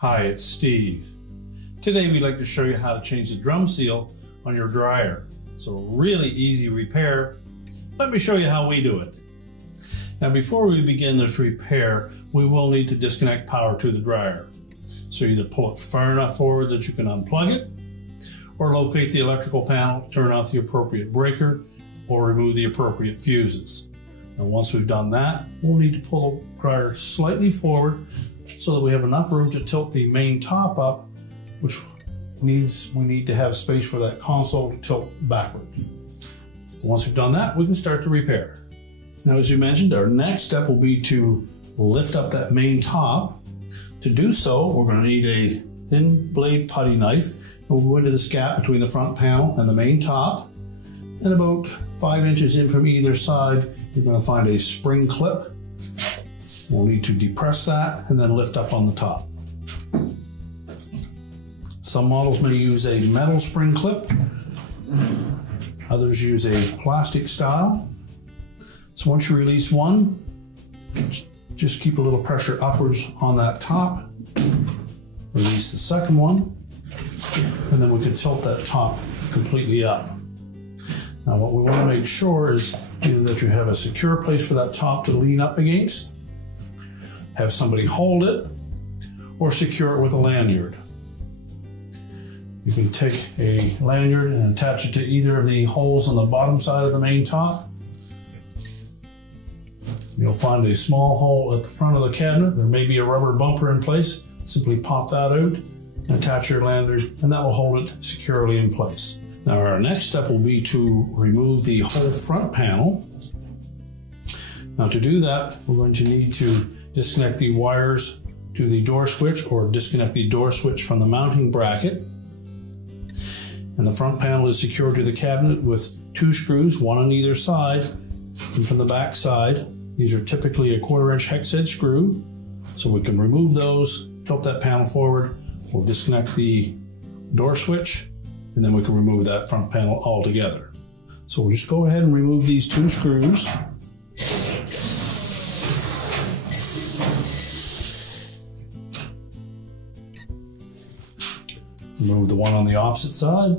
Hi, it's Steve. Today we'd like to show you how to change the drum seal on your dryer. It's a really easy repair. Let me show you how we do it. Now before we begin this repair, we will need to disconnect power to the dryer. So either pull it far enough forward that you can unplug it, or locate the electrical panel, turn out the appropriate breaker, or remove the appropriate fuses. And once we've done that, we'll need to pull the dryer slightly forward so that we have enough room to tilt the main top up, which means we need to have space for that console to tilt backward. Once we've done that, we can start the repair. Now, as you mentioned, our next step will be to lift up that main top. To do so, we're going to need a thin blade putty knife, and we'll go into this gap between the front panel and the main top. And about 5 inches in from either side, you're going to find a spring clip. We'll need to depress that and then lift up on the top. Some models may use a metal spring clip. Others use a plastic style. So once you release one, just keep a little pressure upwards on that top. Release the second one, and then we can tilt that top completely up. Now what we want to make sure is either that you have a secure place for that top to lean up against, have somebody hold it, or secure it with a lanyard. You can take a lanyard and attach it to either of the holes on the bottom side of the main top. You'll find a small hole at the front of the cabinet. There may be a rubber bumper in place. Simply pop that out and attach your lanyard, and that will hold it securely in place. Now our next step will be to remove the whole front panel. Now to do that, we're going to need to disconnect the wires to the door switch, or disconnect the door switch from the mounting bracket. And the front panel is secured to the cabinet with 2 screws, one on either side. And from the back side, these are typically a 1/4 inch hex head screw. So we can remove those, tilt that panel forward, we'll disconnect the door switch, and then we can remove that front panel altogether. So we'll just go ahead and remove these 2 screws. Remove the one on the opposite side.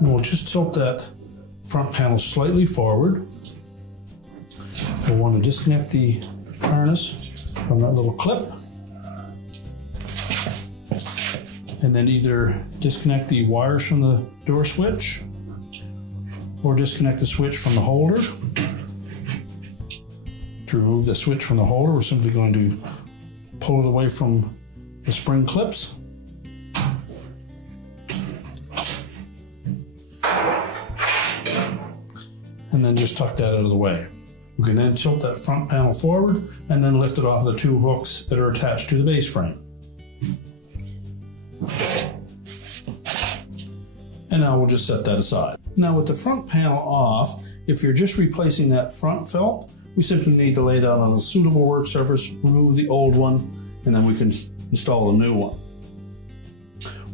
And we'll just tilt that front panel slightly forward. We'll want to disconnect the harness from that little clip. And then either disconnect the wires from the door switch, or disconnect the switch from the holder. To remove the switch from the holder, we're simply going to pull it away from the spring clips. And then just tuck that out of the way. We can then tilt that front panel forward and then lift it off the 2 hooks that are attached to the base frame. And now we'll just set that aside. Now with the front panel off, if you're just replacing that front felt, we simply need to lay down on a suitable work surface, remove the old one, and then we can install a new one.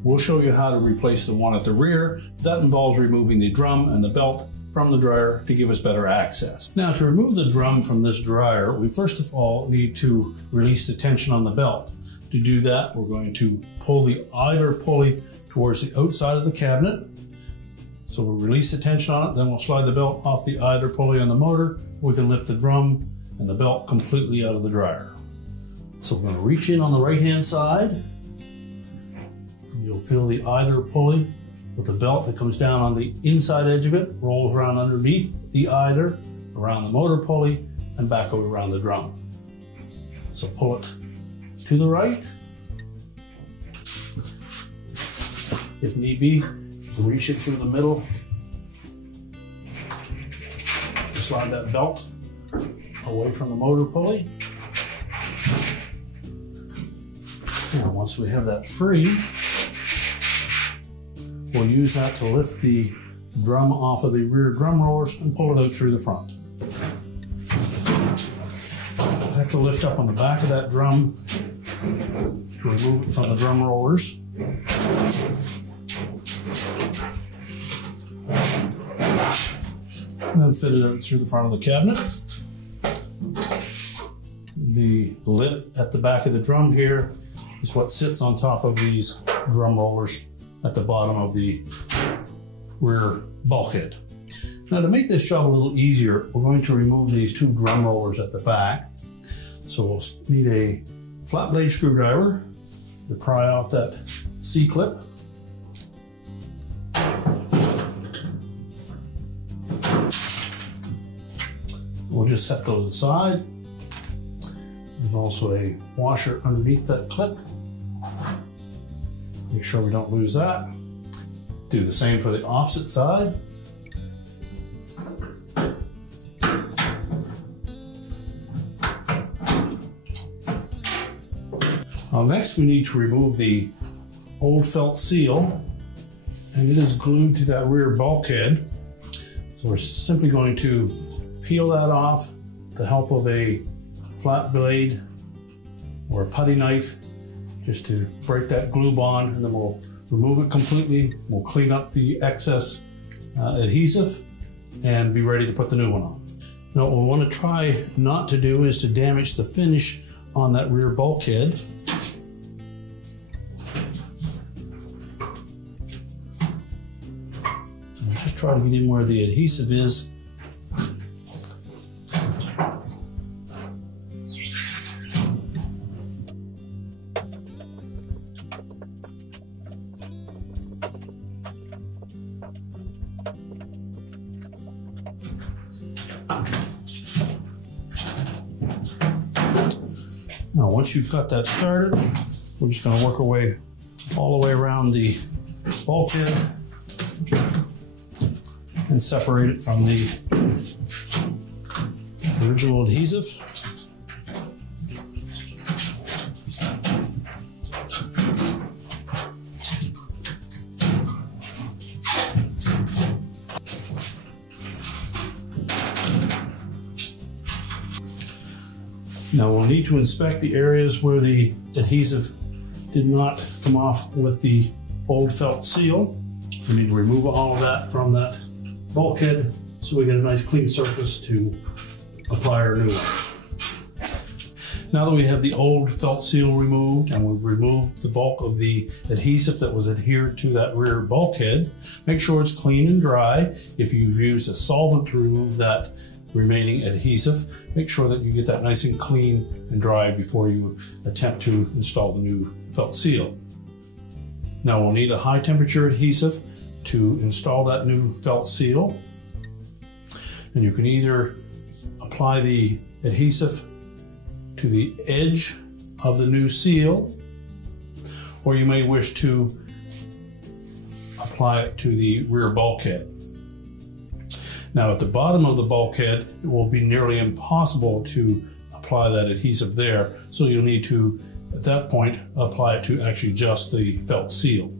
We'll show you how to replace the one at the rear. That involves removing the drum and the belt from the dryer to give us better access. Now to remove the drum from this dryer, we first of all need to release the tension on the belt. To do that, we're going to pull the idler pulley towards the outside of the cabinet. So we'll release the tension on it, then we'll slide the belt off the idler pulley on the motor. We can lift the drum and the belt completely out of the dryer. So we're going to reach in on the right-hand side. You'll feel the idler pulley with the belt that comes down on the inside edge of it, rolls around underneath the idler, around the motor pulley, and back out around the drum. So pull it to the right. If need be, reach it through the middle. Slide that belt away from the motor pulley. Now, once we have that free, we'll use that to lift the drum off of the rear drum rollers and pull it out through the front. I have to lift up on the back of that drum to remove it from the drum rollers. And then fit it out through the front of the cabinet. the lid at the back of the drum here is what sits on top of these drum rollers at the bottom of the rear bulkhead. Now, to make this job a little easier, we're going to remove these two drum rollers at the back. So we'll need a flat blade screwdriver to pry off that C-clip. We'll just set those aside. There's also a washer underneath that clip. Make sure we don't lose that. Do the same for the opposite side. Next, we need to remove the old felt seal, and it is glued to that rear bulkhead. So we're simply going to peel that off with the help of a flat blade or a putty knife, just to break that glue bond, and then we'll remove it completely. We'll clean up the excess adhesive and be ready to put the new one on. Now, what we want to try not to do is to damage the finish on that rear bulkhead. Just try to get in where the adhesive is. Now, once you've got that started, we're just going to work our way all the way around the bulkhead and separate it from the original adhesive. Now we'll need to inspect the areas where the adhesive did not come off with the old felt seal. We need to remove all of that from that bulkhead so we get a nice clean surface to apply our new one. Now that we have the old felt seal removed and we've removed the bulk of the adhesive that was adhered to that rear bulkhead, make sure it's clean and dry. If you've used a solvent to remove that remaining adhesive, make sure that you get that nice and clean and dry before you attempt to install the new felt seal. Now we'll need a high temperature adhesive to install that new felt seal. And you can either apply the adhesive to the edge of the new seal, or you may wish to apply it to the rear bulkhead. Now at the bottom of the bulkhead, it will be nearly impossible to apply that adhesive there, so you'll need to, at that point, apply it to actually just the felt seal.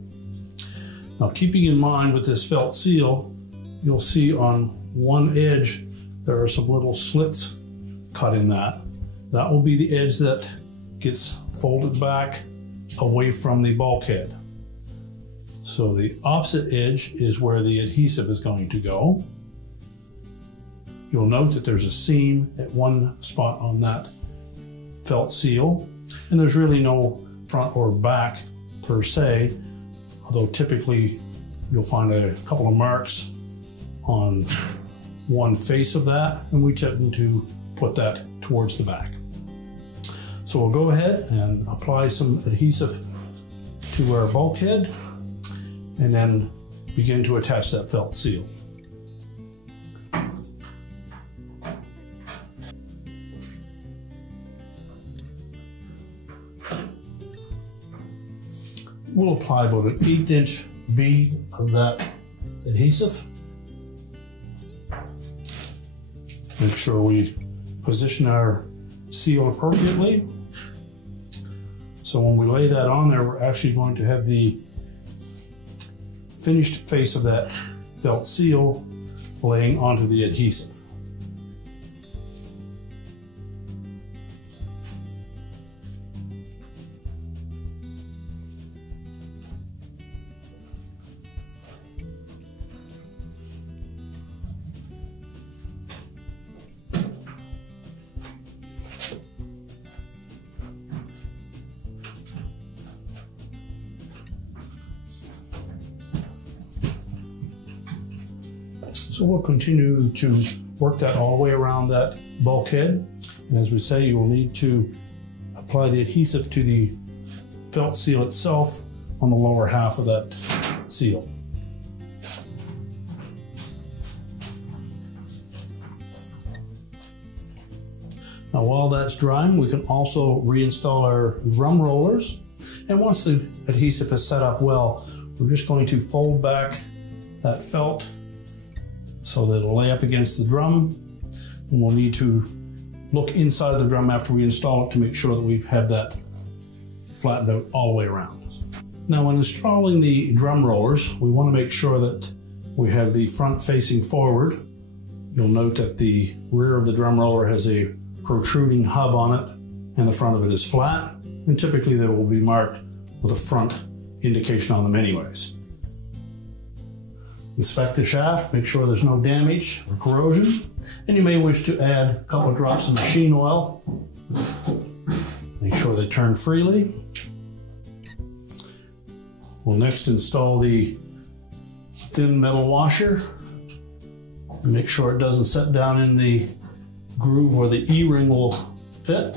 Now, keeping in mind with this felt seal, you'll see on one edge there are some little slits cut in that. That will be the edge that gets folded back away from the bulkhead. So the opposite edge is where the adhesive is going to go. You'll note that there's a seam at one spot on that felt seal, and there's really no front or back per se, although typically you'll find a couple of marks on one face of that, and we tend to put that towards the back. So we'll go ahead and apply some adhesive to our bulkhead and then begin to attach that felt seal. We'll apply about an 1/8" bead of that adhesive. Make sure we position our seal appropriately. So when we lay that on there, we're actually going to have the finished face of that felt seal laying onto the adhesive. So we'll continue to work that all the way around that bulkhead. And as we say, you will need to apply the adhesive to the felt seal itself on the lower half of that seal. Now while that's drying, we can also reinstall our drum rollers. And once the adhesive is set up well, we're just going to fold back that felt so that it'll lay up against the drum. And we'll need to look inside of the drum after we install it to make sure that we've had that flattened out all the way around. Now when installing the drum rollers, we want to make sure that we have the front facing forward. You'll note that the rear of the drum roller has a protruding hub on it and the front of it is flat, and typically they will be marked with a front indication on them anyways. Inspect the shaft, make sure there's no damage or corrosion, and you may wish to add a couple of drops of machine oil. Make sure they turn freely. We'll next install the thin metal washer. Make sure it doesn't set down in the groove where the E-ring will fit.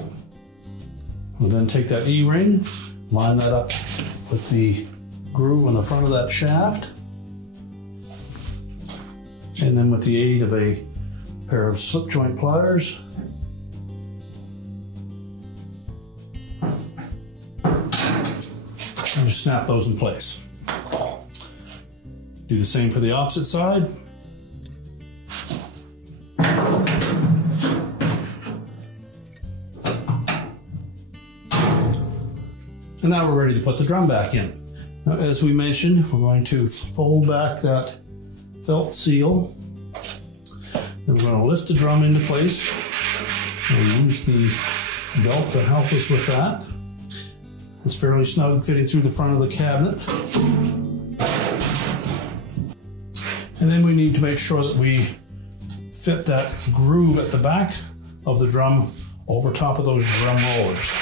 We'll then take that E-ring, line that up with the groove on the front of that shaft, and then with the aid of a pair of slip joint pliers, and just snap those in place. Do the same for the opposite side. And now we're ready to put the drum back in. Now, as we mentioned, we're going to fold back that felt seal. Then we're going to lift the drum into place and use the belt to help us with that. It's fairly snug fitting through the front of the cabinet. And then we need to make sure that we fit that groove at the back of the drum over top of those drum rollers.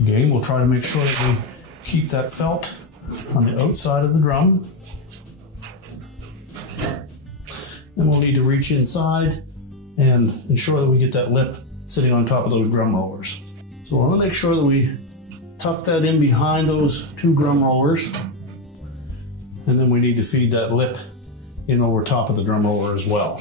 Again, we'll try to make sure that we keep that felt on the outside of the drum. Then we'll need to reach inside and ensure that we get that lip sitting on top of those drum rollers. So I want to make sure that we tuck that in behind those two drum rollers, and then we need to feed that lip in over top of the drum roller as well.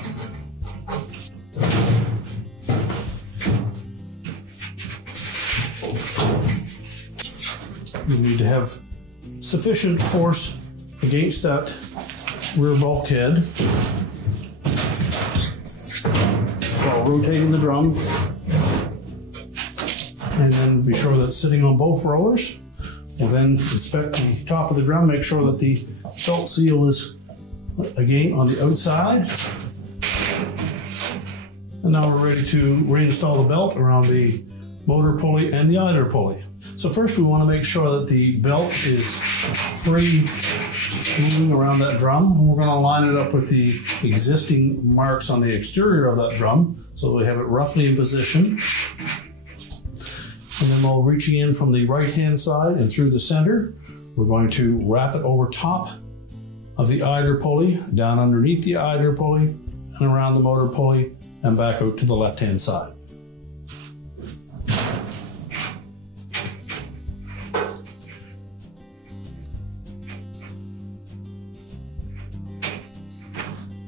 You need to have sufficient force against that rear bulkhead while rotating the drum, and then be sure that it's sitting on both rollers. We'll then inspect the top of the drum, make sure that the felt seal is again on the outside. And now we're ready to reinstall the belt around the motor pulley and the idler pulley. So first we want to make sure that the belt is free moving around that drum. And we're going to line it up with the existing marks on the exterior of that drum so we have it roughly in position. And then while reaching in from the right hand side and through the center, we're going to wrap it over top of the idler pulley, down underneath the idler pulley, and around the motor pulley, and back out to the left hand side.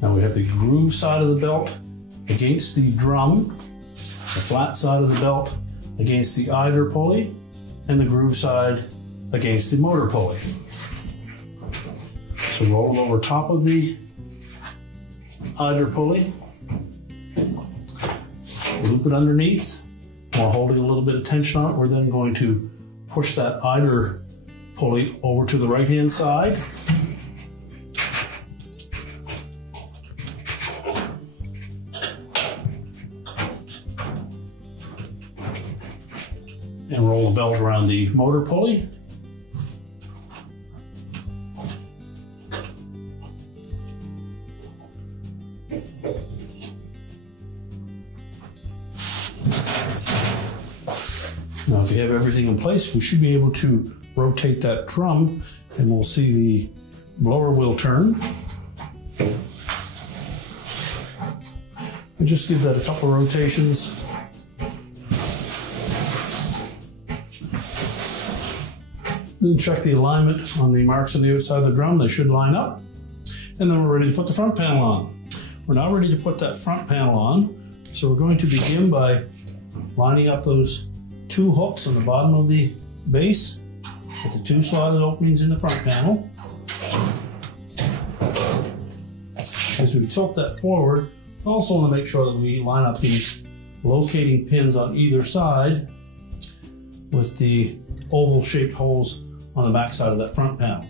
Now we have the groove side of the belt against the drum, the flat side of the belt against the idler pulley, and the groove side against the motor pulley. So roll it over top of the idler pulley, loop it underneath. While holding a little bit of tension on it, we're then going to push that idler pulley over to the right hand side. And roll the belt around the motor pulley. Now if you have everything in place, we should be able to rotate that drum and we'll see the blower will turn. And just give that a couple of rotations. Then check the alignment on the marks on the outside of the drum. They should line up. And then we're ready to put the front panel on. We're now ready to put that front panel on. So we're going to begin by lining up those two hooks on the bottom of the base with the two slotted openings in the front panel. As we tilt that forward, I also want to make sure that we line up these locating pins on either side with the oval shaped holes on the back side of that front panel.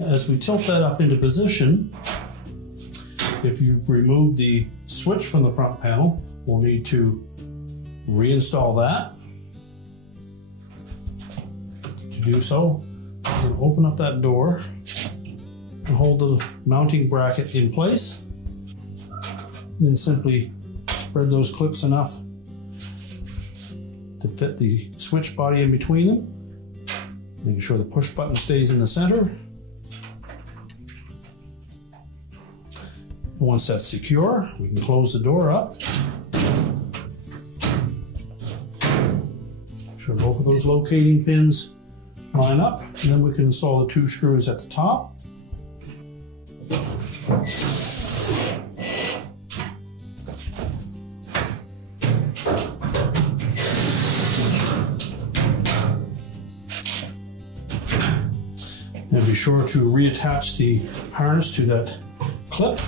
As we tilt that up into position, if you've removed the switch from the front panel, we'll need to reinstall that. To do so, we'll open up that door and hold the mounting bracket in place. And then simply spread those clips enough to fit the switch body in between them, making sure the push button stays in the center. Once that's secure, we can close the door up. Make sure both of those locating pins line up, and then we can install the two screws at the top. And be sure to reattach the harness to that clip.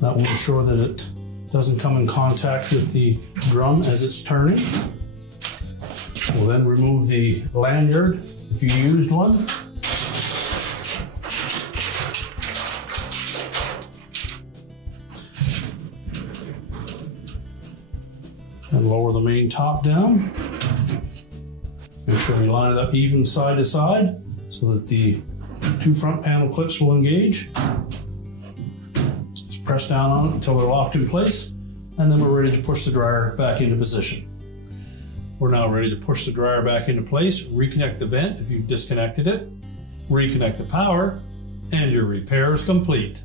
That will ensure that it doesn't come in contact with the drum as it's turning. We'll then remove the lanyard if you used one. And lower the main top down. Make sure you line it up even side to side so that the two front panel clips will engage. Just press down on it until they're locked in place, and then we're ready to push the dryer back into position. We're now ready to push the dryer back into place, reconnect the vent if you've disconnected it, reconnect the power, and your repair is complete.